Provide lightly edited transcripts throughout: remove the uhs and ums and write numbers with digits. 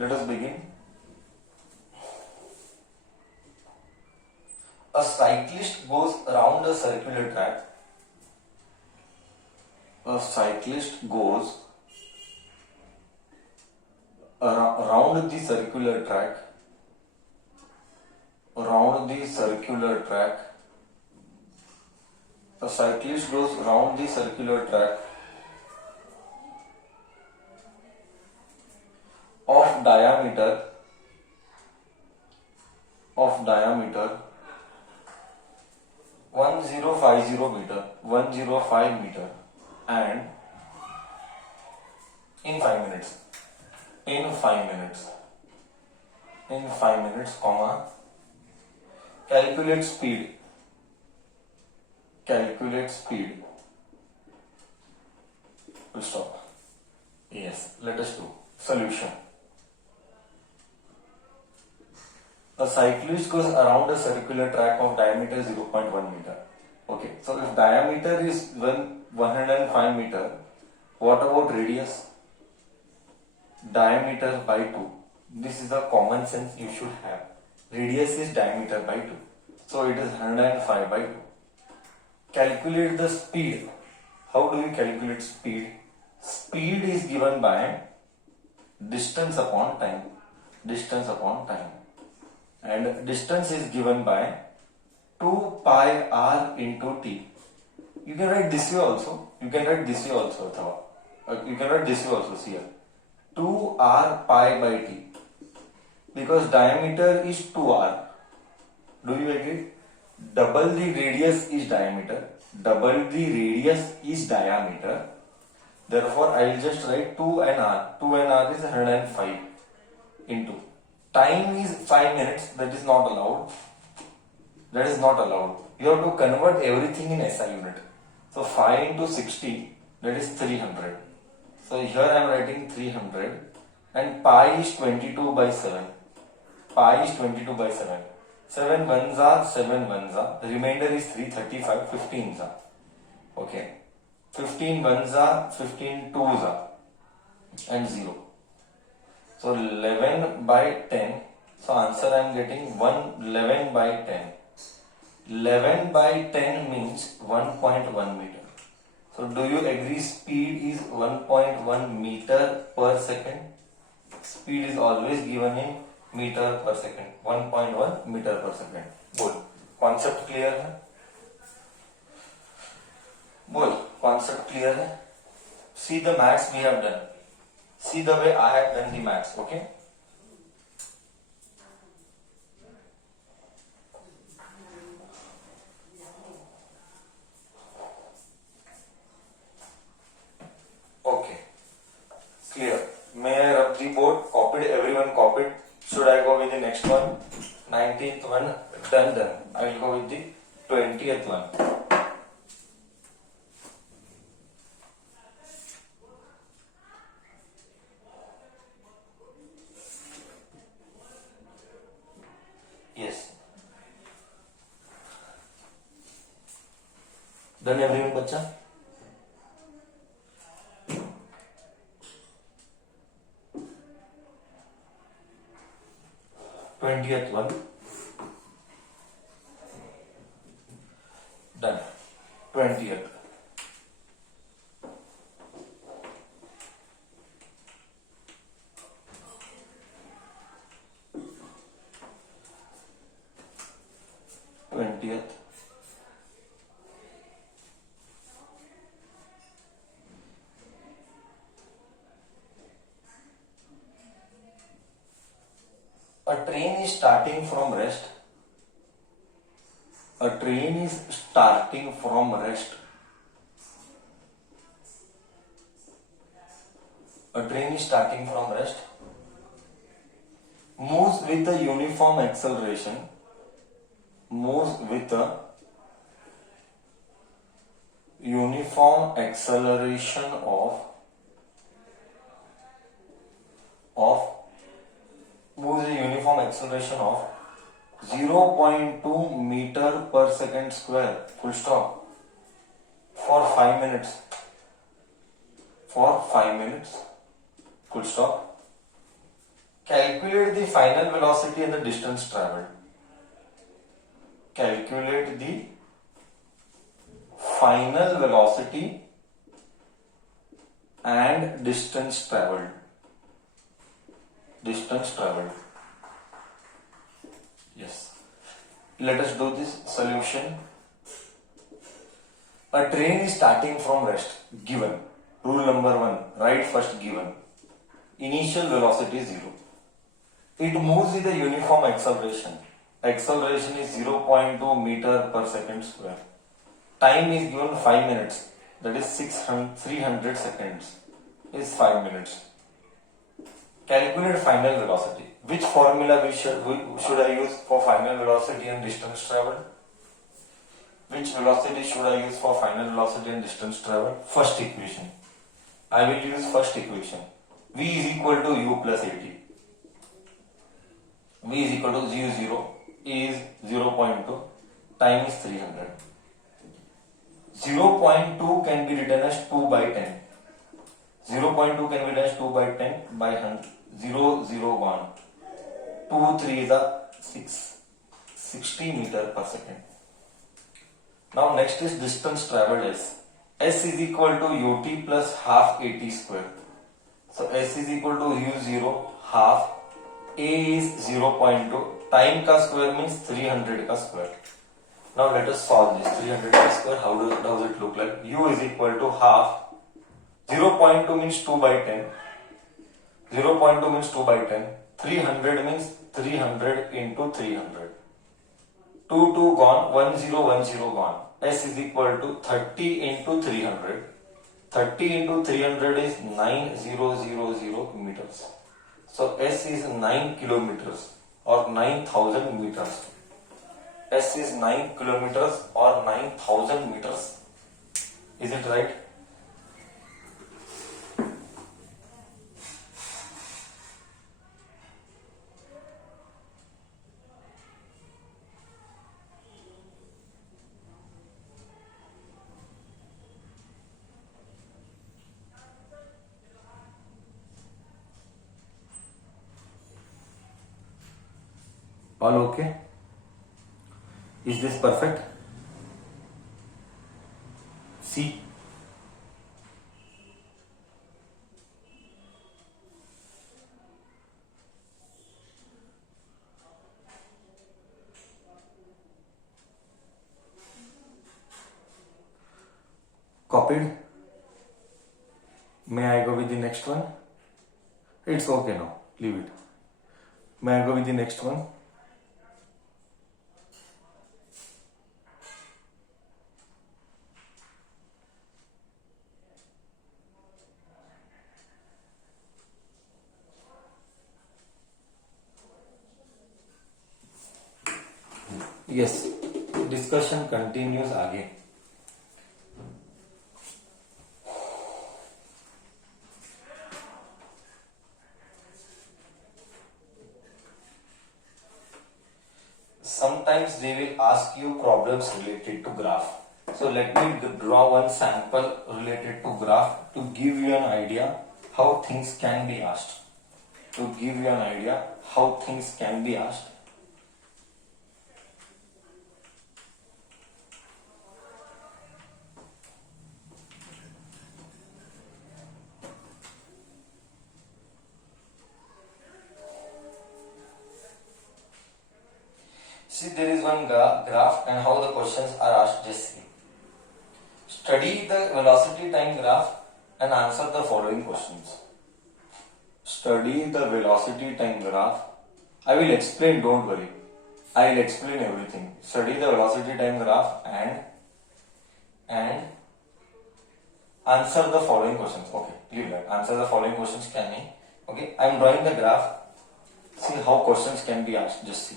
Let us begin. A cyclist goes around a circular track. A cyclist goes around the circular track. Around the circular track. A cyclist goes around the circular track of diameter 1050 meter and in 5 minutes comma calculate speed full stop. Yes, let us do solution. A cyclist goes around a circular track of diameter 0.1 meter. Okay, so if diameter is 105 meter, what about radius? Diameter by 2. This is a common sense you should have. Radius is diameter by 2. So it is 105 by 2. Calculate the speed. How do you calculate speed? Speed is given by distance upon time. And distance is given by 2 pi r into t. You can write this way also. You can write this way also. See here. 2 r pi by t. Because diameter is 2 r. Do you agree? Double the radius is diameter. Therefore, I will just write 2 and r. 2 and r is 105 into. Time is 5 minutes. That is not allowed. You have to convert everything in SI unit. So 5 into 60, that is 300. So here I am writing 300 and pi is 22 by 7. 7 ones are 7 ones are. The remainder is 335, 15s are. Okay. 15 ones are, 15 twos are and 0. So 11 by 10. So answer I am getting 11 by 10. 11 by 10 means 1.1 meter. So do you agree speed is 1.1 meter per second? Speed is always given in meter per second. 1.1 meter per second. बोल concept clear है? बोल concept clear है? See the maths we have done. See the way I have done the maths. Okay? Okay. Clear. May I rub the board? Copied. Everyone copied. Should I go with the next one? 19th one. Done. I will go with the 20th one. Yes. Done everyone, बच्चा? Twentieth one. Done. 20th. A train is starting from rest. Moves with a uniform acceleration. Of 0.2 meter per second square. Full stop. For 5 minutes. Full stop. Calculate the final velocity and the distance traveled. Calculate the final velocity and distance traveled. Distance traveled. Yes. Let us do this solution. A train is starting from rest. Given. Rule number 1. Write first given. Initial velocity is 0. It moves with a uniform acceleration. Acceleration is 0.2 meter per second square. Time is given 5 minutes. That is 300 seconds is 5 minutes. Calculate final velocity. Which formula should I use for final velocity and distance traveled? Which velocity should I use for final velocity and distance traveled? First equation. I will use first equation. V is equal to u plus at. V is equal to u0 is 0.2. Time is 300. 0.2 can be written as 2 by 10. 0.2 can be written as 2 by 10 by 100. 0, 0, 1. 2, 3 is a 6. 60 meter per second. Now next is distance traveled S. S is equal to ut plus half at square. So S is equal to u0 half. A is 0.2. Time ka square means 300 ka square. Now let us solve this. 300 ka square, how does it look like? U is equal to half. 0.2 means 2 by 10. 0.2 means 2 by 10. 300 means 300 into 300. 2 2 gone, 1 0 1 0 gone. S is equal to 30 into 300. 30 into 300 is 9000 meters. So S is 9 kilometers or 9000 meters. S is 9 kilometers or 9000 meters. Is it right? All okay? Is this perfect? See. Copied? May I go with the next one? It's okay now. Leave it. May I go with the next one? Yes, discussion continues आगे. Sometimes they will ask you problems related to graph. So let me draw one sample related to graph to give you an idea how things can be asked. To give you an idea how things can be asked. See, there is one graph and how the questions are asked. Just see. Study the velocity time graph and answer the following questions. Study the velocity time graph. I will explain, don't worry. I will explain everything. Study the velocity time graph and answer the following questions. Okay, leave that. Answer the following questions, can I? Okay, I am drawing the graph. See how questions can be asked. Just see.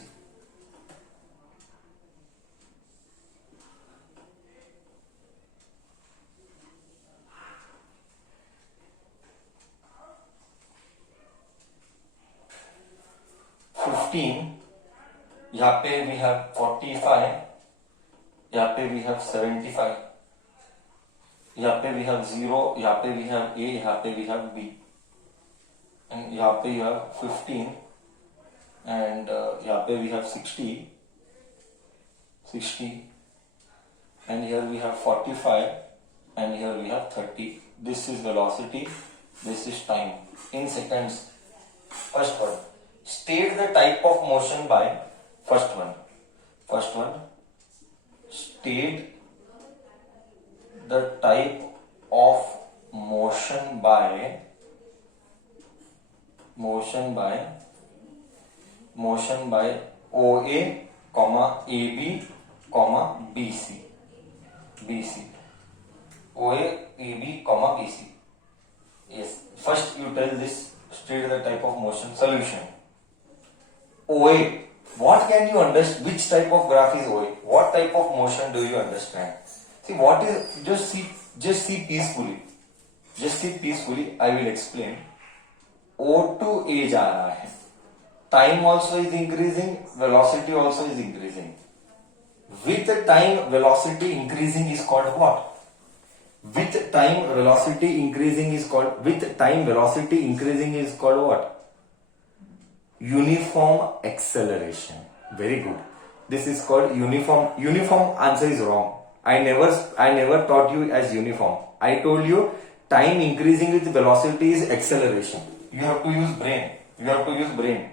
यहाँ पे we have 45, यहाँ पे we have 75, यहाँ पे we have 0, यहाँ पे we have A, यहाँ पे we have B, and यहाँ पे you have 15 and यहाँ पे we have 60 and here we have 45 and here we have 30. This is velocity, this is time in seconds. First one, state the type of motion by first one, state the type of motion by OA, AB, BC. OA, AB, BC. Yes. First you tell this, state the type of motion. Solution. OA. What can you understand? Which type of graph is OA? What type of motion do you understand? See what is, just see peacefully. I will explain. O to A जा रहा है. Time also is increasing, velocity also is increasing. With time velocity increasing is called what? With time velocity increasing is called what? Uniform acceleration. Very good. This is called uniform. Uniform answer is wrong. I never taught you as uniform. I told you time increasing with velocity is acceleration. You have to use brain.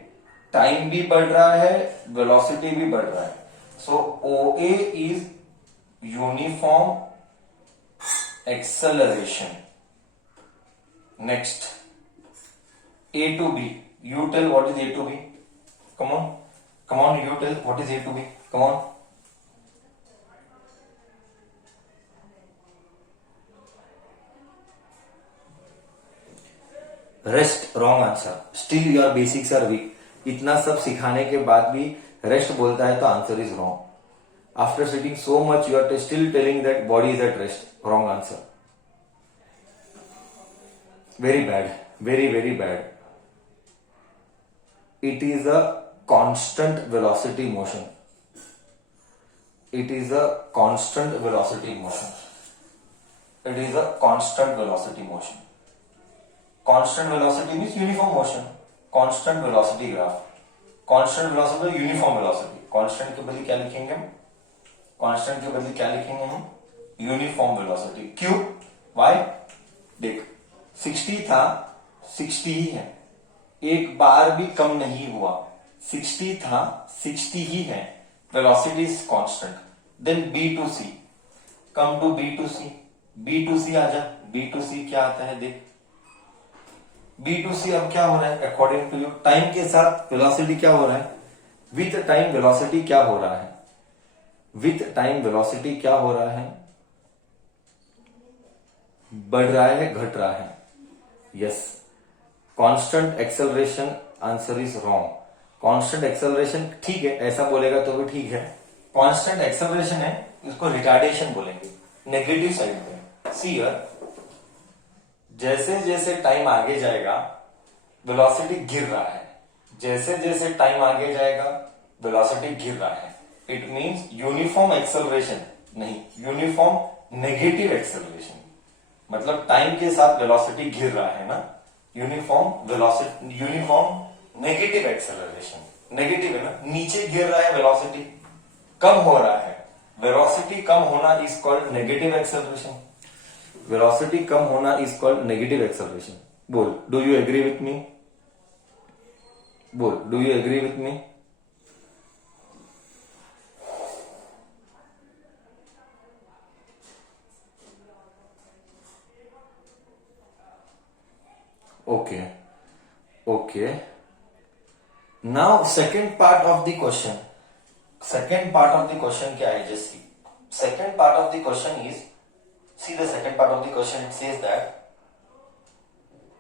Time भी बढ़ रहा है, velocity भी बढ़ रहा है. So OA is uniform acceleration. Next, A to B. You tell what is A to B. Come on. You tell what is A to B. Come on. Rest, wrong answer. Still your basics are weak. इतना सब सिखाने के बाद भी rest बोलता है तो answer is wrong. After sitting so much you are still telling that body is at rest. Wrong answer. Very bad, very bad. It is a constant velocity motion. Constant velocity motion means uniform motion. Constant velocity graph. Constant velocity, uniform velocity. Constant के बदले क्या लिखेंगे हम? Uniform velocity. क्यों? Why? देख, 60 था, 60 ही है. एक बार भी कम नहीं हुआ. 60 था, 60 ही है. Velocity is constant. Then B to C. Come to B to C. B to C आजा. B to C क्या आता है देख. B to C अब क्या हो रहा है? According to you, टाइम के साथ वेलोसिटी क्या हो रहा है? With टाइम वेलोसिटी क्या हो रहा है? बढ़ रहा है, घट रहा है? Yes. Constant acceleration answer is wrong. Constant acceleration ठीक है, ऐसा बोलेगा तो भी ठीक है. कांस्टेंट एक्सेलरेशन है, इसको रिटार्डेशन बोलेंगे. नेगेटिव साइड पे. सी हियर, जैसे टाइम आगे जाएगा वेलोसिटी गिर रहा है. जैसे टाइम आगे जाएगा वेलोसिटी गिर रहा है. इट मींस यूनिफॉर्म एक्सेलरेशन नहीं, यूनिफॉर्म नेगेटिव एक्सेलरेशन. मतलब टाइम के साथ वेलोसिटी गिर रहा है ना. Uniform negative acceleration. नेगेटिव है ना, नीचे गिर रहा है, वेलोसिटी कम हो रहा है. वेलोसिटी कम होना is called negative acceleration. Velocity कम होना इज कॉल्ड नेगेटिव एक्सेलरेशन. बोल, do you agree with me? बोल, do you agree with me? Okay. Now second part of the question. क्या है? Just see. Second part of the question is, see the second part of the question, it says that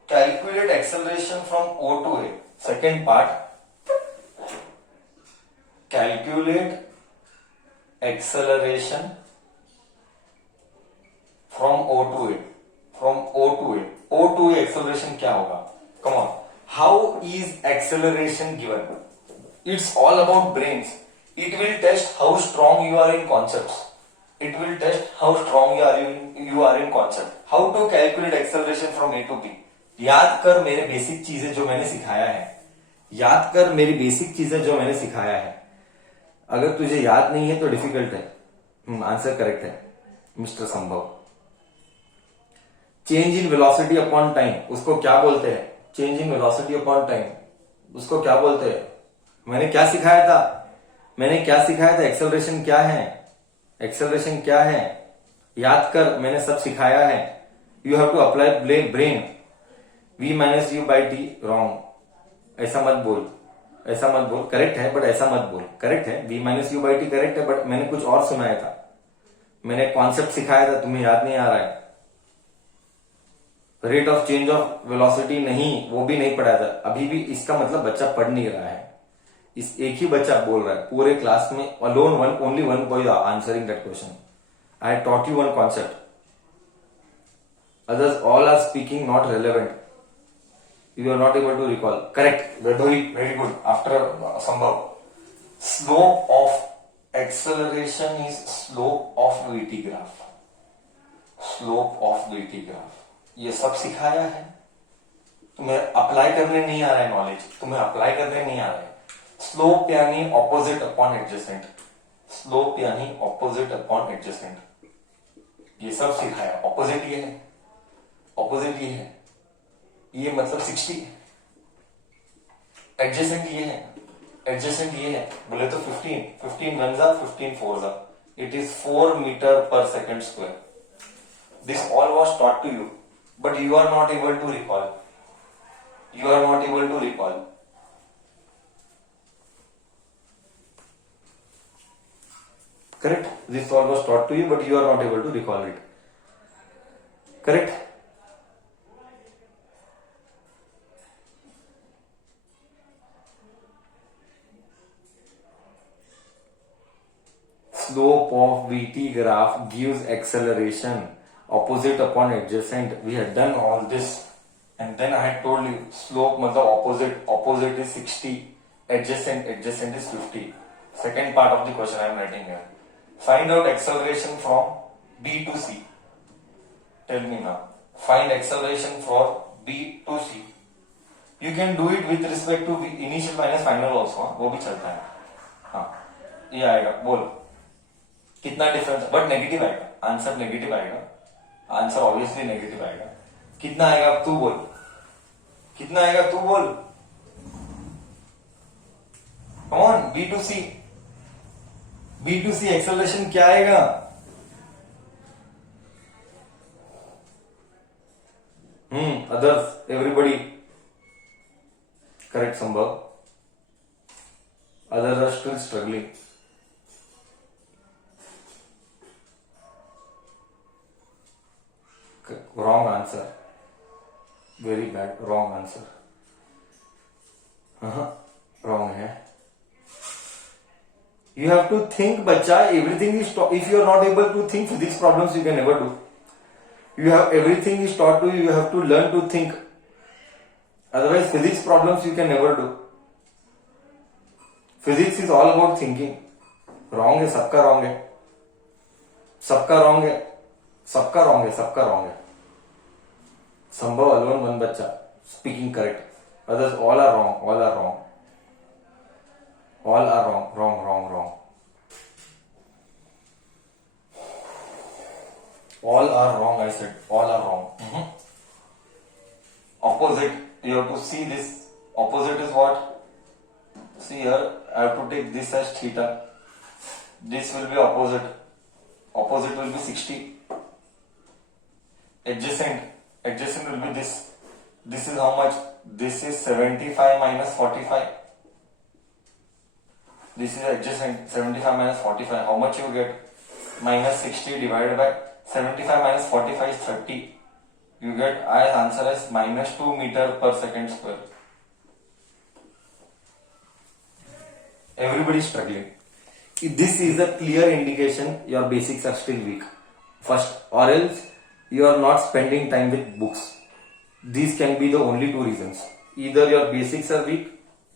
calculate acceleration from O to A. Second part, calculate acceleration from O to A. O to A acceleration क्या होगा? Come on. How is acceleration given? It's all about brains. It will test how strong you are in concepts. How to calculate acceleration from A to B. याद कर मेरे basic चीजें जो मैंने सिखाया है, याद कर मेरी बेसिक चीजें जो मैंने सिखाया है। अगर तुझे याद नहीं है तो डिफिकल्ट है। आंसर करेक्ट है मिस्टर संभव। Change in velocity upon time उसको क्या बोलते हैं? Change in velocity upon time उसको क्या बोलते हैं? मैंने क्या सिखाया था? एक्सेलरेशन क्या है? एक्सेलरेशन क्या है? याद कर, मैंने सब सिखाया है। You have to apply brain. v minus u by t wrong, ऐसा मत बोल, करेक्ट है बट ऐसा मत बोल। करेक्ट है, v minus u by T correct है, बट मैंने कुछ और सुनाया था, मैंने कॉन्सेप्ट सिखाया था, तुम्हें याद नहीं आ रहा है। Rate of change of velocity नहीं, वो भी नहीं पढ़ाया था। अभी भी इसका मतलब बच्चा पढ़ नहीं रहा है। इस एक ही बच्चा बोल रहा है पूरे क्लास में, alone one, only one boy answering that question. I taught you one concept, others all are speaking not relevant. You are not able to recall. Correct. Very good. After Sambhav. Slope of acceleration is slope of VT graph. Slope of VT graph. ये सब सिखाया है, तुम्हें apply करने नहीं आ रहा है knowledge, तुम्हें अप्लाई करने नहीं आ रहा है। स्लोप यानी ऑपोजिट अपॉन एडजेसेंट, स्लोप यानी ऑपोजिट अपॉन एडजेसेंट, ये सब सिखाया। ऑपोजिट ये है, ऑपोजिट ये है, ये मतलब 60। एडजेसेंट ये है, एडजेसेंट ये है, बोले तो 15 वन जा 15 फोर जा, it is 4 metre per second square. This all was taught to you, but you are not able to recall, you are not able to recall. Correct, this all was taught to you but you are not able to recall it. Correct. Slope of VT graph gives acceleration opposite upon adjacent. We had done all this, and then I had told you slope मतलब opposite is 60, adjacent is 50. Second part of the question I am writing here. Find out acceleration from B to C. Tell me now. Find acceleration for B to C. You can do it with respect to initial minus final also. वो भी चलता है। हाँ, ये आएगा, बोलो कितना difference, but negative आएगा, आंसर नेगेटिव आएगा, आंसर ऑब्वियसली नेगेटिव आएगा। कितना आएगा तू बोल, कितना आएगा तू बोल। कौन? बी टू सी एक्सेलरेशन क्या आएगा? Others everybody correct Sambhav, others are still struggling. Wrong answer. Very bad. Wrong answer. Wrong है. You have to think, बच्चा. Everything is taught. If you are not able to think physics problems, you can never do. You have everything is taught to you. You have to learn to think. Otherwise, physics problems you can never do. Physics is all about thinking. Wrong है, सबका wrong है. सबका wrong है. सबका wrong है, सबका wrong है. संभव alone one बच्चा speaking correct. Others all are wrong. All are wrong. All are wrong. Wrong, wrong, wrong. All are wrong. I said all are wrong. Opposite. You have to see this. Opposite is what? See here. I have to take this as theta. This will be opposite. Opposite will be 60. Adjacent will be this. This is how much? This is 75 minus 45. This is adjacent. 75 minus 45. How much you get? Minus 60 divided by 75 minus 45 is 30. You get answer as minus 2 meter per second square. Everybody is struggling. This is a clear indication your basics are still weak. First, or else you are not spending time with books. These can be the only two reasons. Either your basics are weak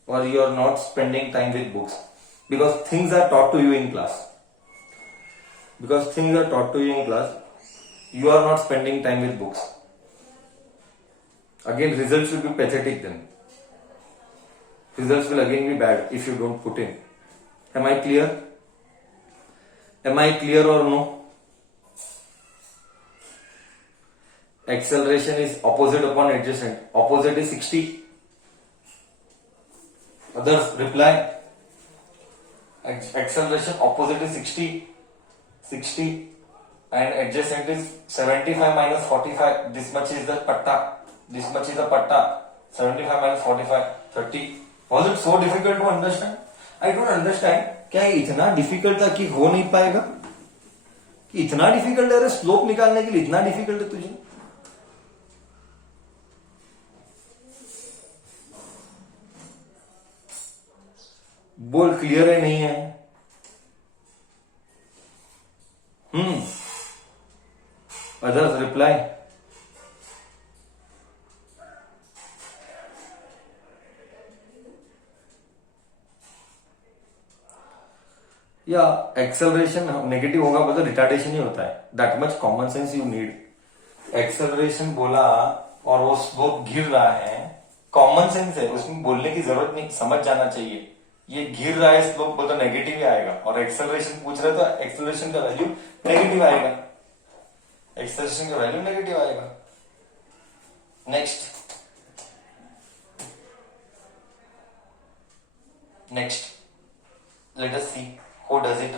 or you are not spending time with books. Because things are taught to you in class. You are not spending time with books. Again, results will be pathetic then. Results will again be bad if you don't put in. Am I clear? Am I clear or no? Acceleration is opposite upon adjacent. Opposite is 60. Others reply. Acceleration opposite is 60. 60. And adjacent is 75 minus 45. This much is the patta. This much is the patta. 75 minus 45. 30. Was it so difficult to understand? I don't understand. क्या ये इतना difficult था कि हो नहीं पाएगा? कि इतना डिफिकल्ट है? स्लोप निकालने के लिए इतना डिफिकल्ट है तुझे? बोल, क्लियर है नहीं है? Others reply. या एक्सेलरेशन नेगेटिव होगा बोला, रिटार्डेशन ही होता है. That much common sense you need. Acceleration बोला और वो स्लोप गिर रहा है, कॉमन सेंस है, उसमें बोलने की जरूरत नहीं, समझ जाना चाहिए. ये गिर रहा है स्लोप बोल तो नेगेटिव ही आएगा, और एक्सेलरेशन पूछ रहे तो एक्सेलरेशन का वैल्यू नेगेटिव आएगा. एक्सेलरेशन का वैल्यू नेगेटिव आएगा. Next let us see who does it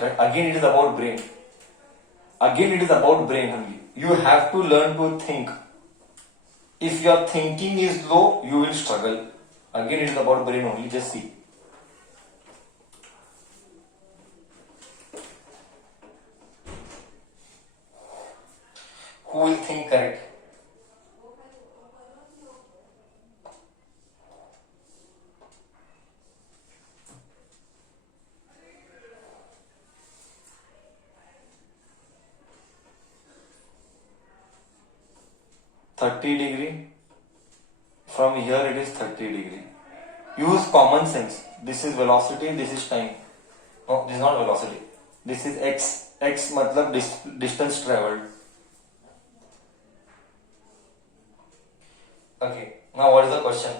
right. Again it is about brain. Only you have to learn to think. If your thinking is low, you will struggle. Again it is about brain only. Just see. Who will think correct? (30°) from here it is 30°. Use common sense. This is velocity, this is time. No, this is not velocity. This is x. X matlab distance traveled. Okay, now what is the question?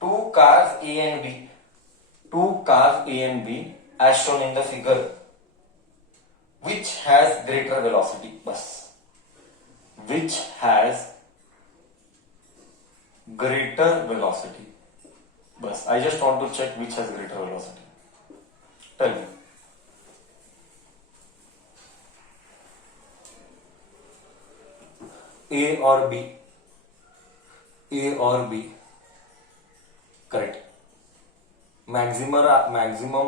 Two cars A and B as shown in the figure. Which has greater velocity? Bas. Which has greater velocity? Bas. I just want to check which has greater velocity. Tell me. A or B? A or B? Correct. Maximum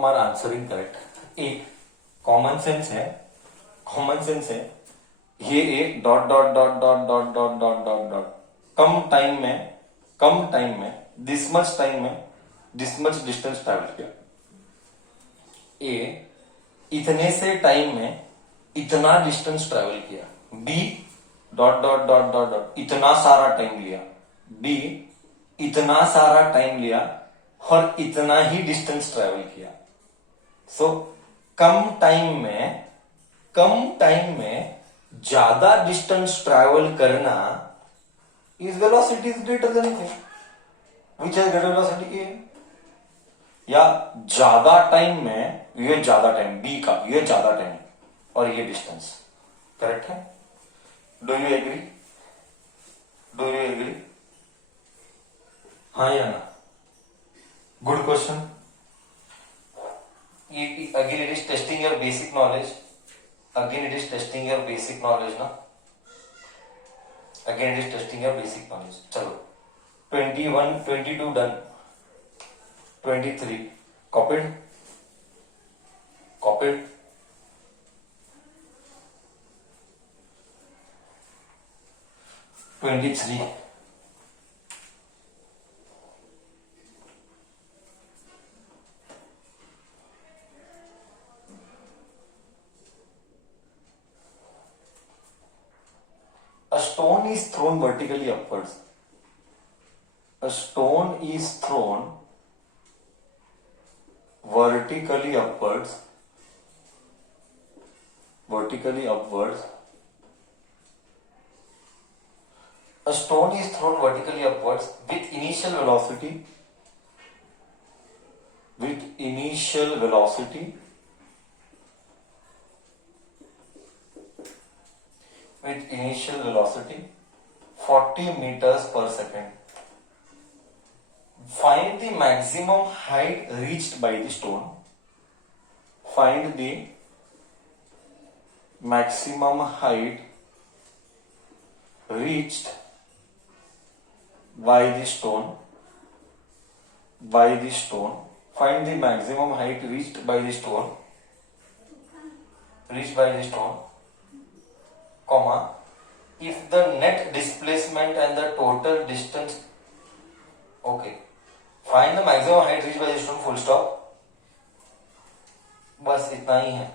are answering correct. A. Common sense है. ये एक dot dot dot dot dot dot dot dot dot कम time में this much time में this much distance travel किया. A इतने से time में इतना डिस्टेंस ट्रैवल किया. B dot dot dot dot dot इतना सारा टाइम लिया. बी इतना सारा टाइम लिया और इतना ही डिस्टेंस ट्रैवल किया. सो कम टाइम में ज्यादा डिस्टेंस ट्रैवल करना is velocity is greater than A. Which has greater velocity? A. या ज्यादा टाइम में ये ज्यादा टाइम बी का, ये ज्यादा टाइम और ये डिस्टेंस. करेक्ट है? Do you agree? हाँ या ना? Good question. Again it is testing your basic knowledge. Na? Again it is testing your basic knowledge. Chalo. 21, 22 done. 23. Copied. 23. A stone is thrown vertically upwards. A stone is thrown vertically upwards vertically upwards. A stone is thrown vertically upwards with initial velocity. With initial velocity. With initial velocity 40 meters per second. Find the maximum height reached by the stone. Find the maximum height reached by the stone. By the stone. Find the maximum height reached by the stone. Reached by the stone. Comma. If the net displacement and the total distance. Okay. Find the maximum height reached by the stone. Full stop. बस इतना ही है.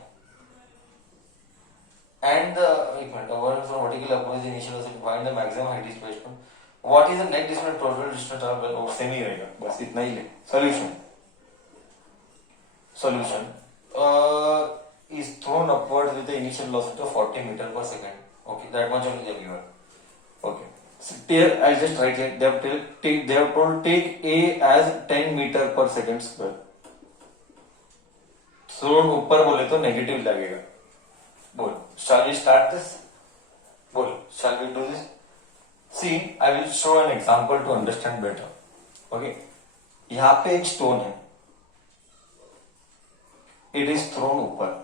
And the एक minute award from vertical upwards initial velocity. Find the maximum height reached by the stone. What is the net distance total distance? Same ही रहेगा. बस इतना ही ले. Solution. Is thrown upwards with the initial velocity of 40 meter per second. Okay, that much only they are given. Okay. So here I'll just write it. They have told take A as 10 meter per second square. Thrown ऊपर बोले तो negative लगेगा. बोल. Shall we start this? बोल. Shall we do this? See, I will show an example to understand better. Okay. यहाँ पे एक stone है. It is thrown ऊपर.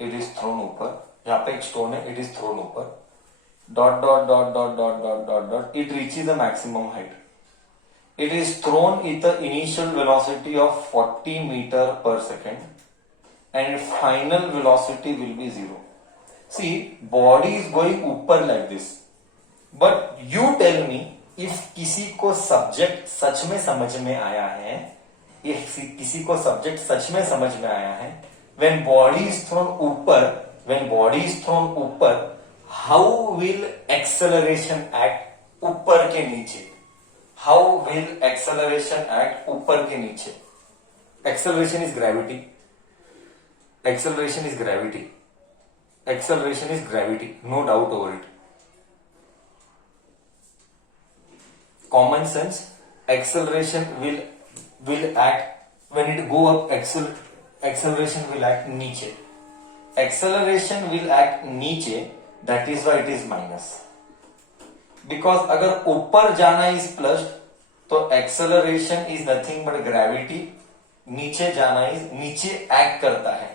It is thrown ऊपर. यहाँ पे एक स्टोन है. It is thrown ऊपर. Dot dot dot dot dot dot dot dot. It reaches the maximum height. It is thrown with the initial velocity of 40 meter per second and final velocity will be 0. See, body is going ऊपर like this. But you tell me if किसी को subject सच में समझ में आया है, if किसी को subject सच में समझ में आया है, when body is thrown ऊपर, how will acceleration act ऊपर के नीचे? How will acceleration act ऊपर के नीचे? Acceleration is gravity. Acceleration is gravity. Acceleration is gravity. No doubt over it. Common sense. Acceleration will act when it go up. Acceleration will act नीचे. Acceleration will act नीचे. That is why it is minus. Because अगर ऊपर जाना is plus तो acceleration is nothing but gravity. नीचे जाना is नीचे act करता है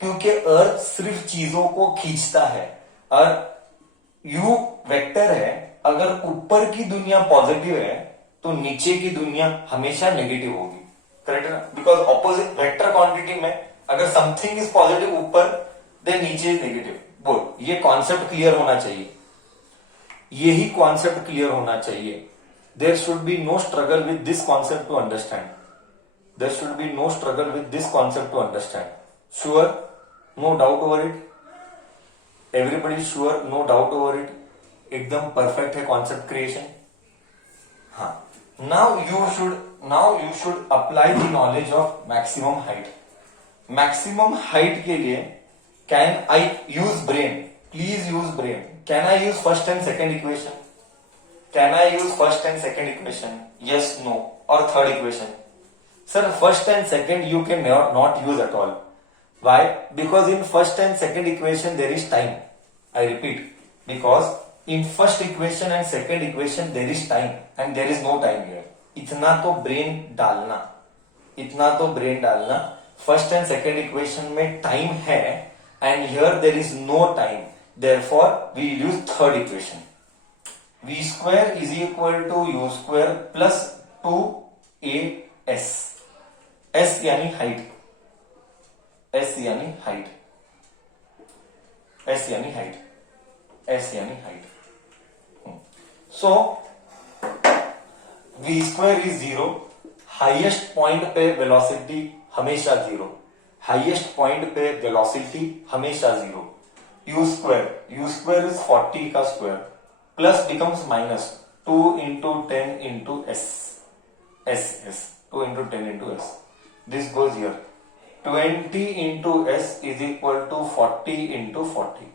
क्योंकि अर्थ सिर्फ चीजों को खींचता है और यू वेक्टर है. अगर ऊपर की दुनिया पॉजिटिव है तो नीचे की दुनिया हमेशा नेगेटिव होगी. करेक्ट ना? बिकॉज ऑपोजिट वेक्टर क्वांटिटी में अगर समथिंग इज पॉजिटिव ऊपर देन नीचे इज नेगेटिव. बोल. ये कॉन्सेप्ट क्लियर होना चाहिए. यही कॉन्सेप्ट क्लियर होना चाहिए. There should be no struggle with this concept to understand. There should be no struggle with this concept to understand. Sure? No doubt over it? Everybody sure? No doubt over it? एकदम perfect है concept creation. हाँ. Now you should apply the knowledge of maximum height. Maximum height के लिए can I use brain? Please use brain. Can I use first and second equation? Can I use first and second equation? Yes, no. Or third equation? Sir, first and second you can not use at all. Why? Because in first and second equation there is time. I repeat. Because in first equation and second equation there is time and there is no time here. इतना तो brain डालना. First and second equation में time है and here there is no time. Therefore, we use third equation. V square is equal to U square plus 2AS. S यानी height. S यानी height. S यानी height. S यानी height. So, V square is 0. Highest point पे velocity हमेशा 0. Highest point पे velocity हमेशा 0. U square is 40 का square plus becomes minus 2 into 10 into S. 2 into 10 into S. This goes here. 20 into s is equal to 40 into 40.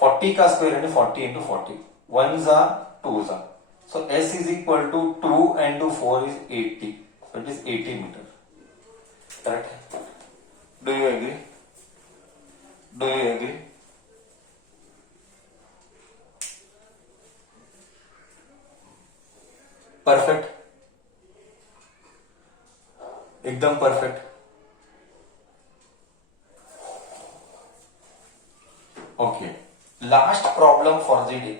40 का square है 40 into 40. 1s are 2s are. So s is equal to 2 and 2 4 is 80. So it is 80 meter. Correct? Do you agree? Do you agree? Perfect. एकदम perfect. Okay. Last problem for the day.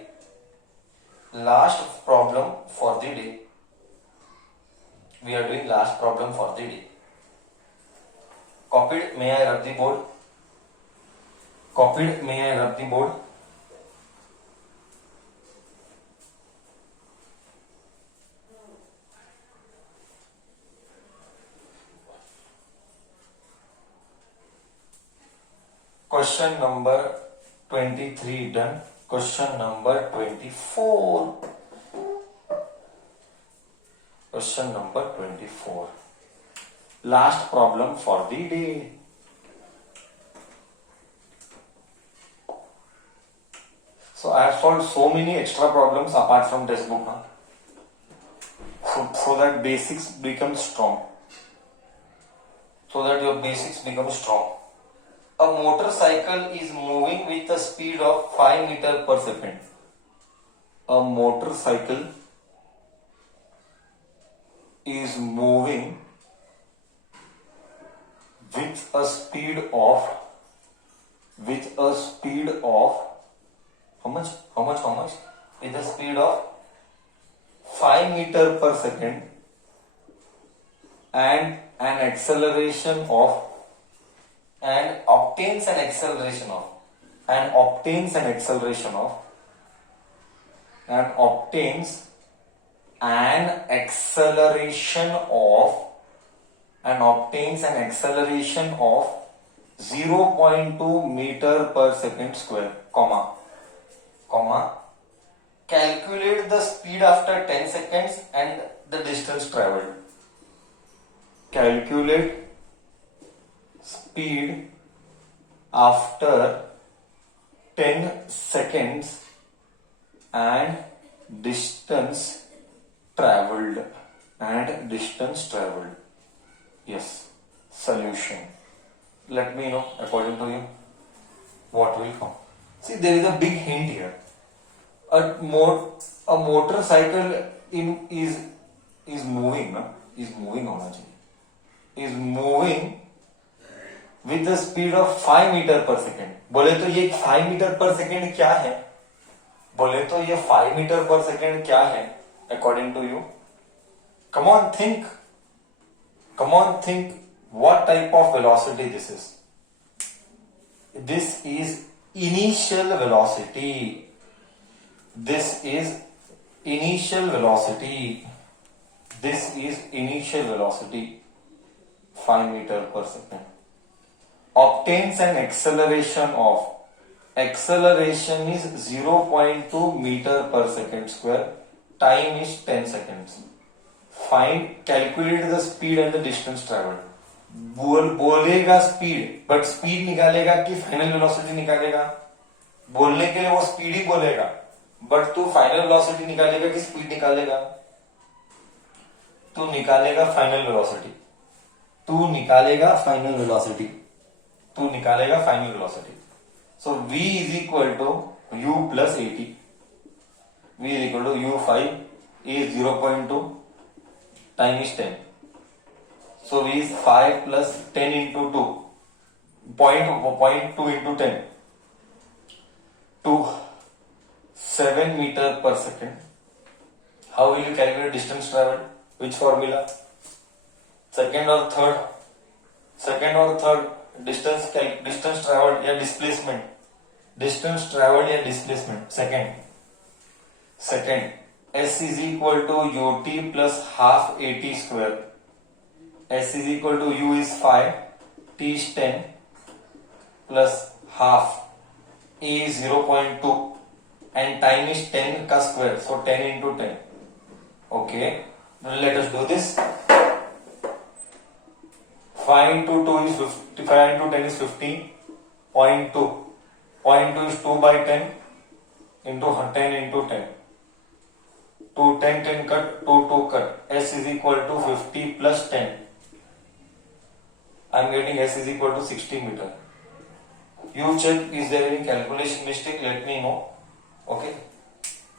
Last problem for the day. We are doing last problem for the day. Copied, may I rub the board? Copied, may I rub the board? Question number 23 done. Question number 24. Question number 24. Last problem for the day. So I have solved so many extra problems apart from textbook. So that basics become strong. So that your basics become strong. A motorcycle is moving with a speed of 5 meter per second. A motorcycle is moving with a speed of how much? With a speed of 5 meter per second and an acceleration of and obtains an acceleration of and obtains an acceleration of 0.2 meter per second square, comma. Calculate the speed after 10 seconds and the distance traveled. Calculate speed after 10 seconds and distance traveled. Yes. Solution. Let me know according to you what will come. See, there is a big hint here. A motorcycle is moving, na? Is moving होना चाहिए. Is moving with the speed of 5 meter per second. बोले तो ये 5 meter per second क्या है? बोले तो ये 5 meter per second क्या है? According to you. Come on, think. What type of velocity this is? This is initial velocity. 5 meter per second. Obtains an acceleration is 0.2 meter per second square. Time is 10 seconds. Calculate the speed and the distance traveled. बोलेगा speed, but speed निकालेगा कि final velocity निकालेगा? बोलने के लिए वो speed ही बोलेगा, but तू फाइनल वेलोसिटी निकालेगा कि स्पीड निकालेगा? तू निकालेगा final velocity. So v is equal to u plus 80. v is equal to u5 is 0.2, time is 10. So v is 5 plus 10 into 2, 0.2 into 10 to 7 meter per second. How will you calculate distance traveled? Which formula? Second or third? Distance traveled या displacement? Distance traveled या displacement? Second. S is equal to ut plus half at square. S is equal to u is 5, t is 10 plus half. A is 0.2 and time is 10 ka square, so 10 into 10. Okay, now let us do this. 5 into 2 is 50, 5 into 10 is 15. 0.2. 0.2 is 2 by 10 into 10 into 10. 2 10 10 cut, 2 2 cut. S is equal to 50 plus 10. I am getting S is equal to 60 meter. You check, is there any calculation mistake? Let me know. Okay.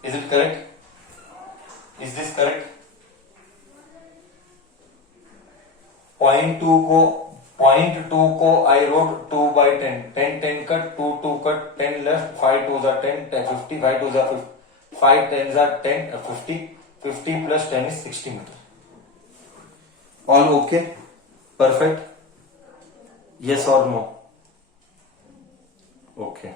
Is it correct? Is this correct? 0.2 को I wrote 2 by 10. 10 10 cut, 2 2 cut, 10 left, 5 2s are 10, 50, 5 2s are 50, 5 10s are 10, 50, 50 plus 10 is 60 meter. All okay? Perfect? Yes or no? Okay.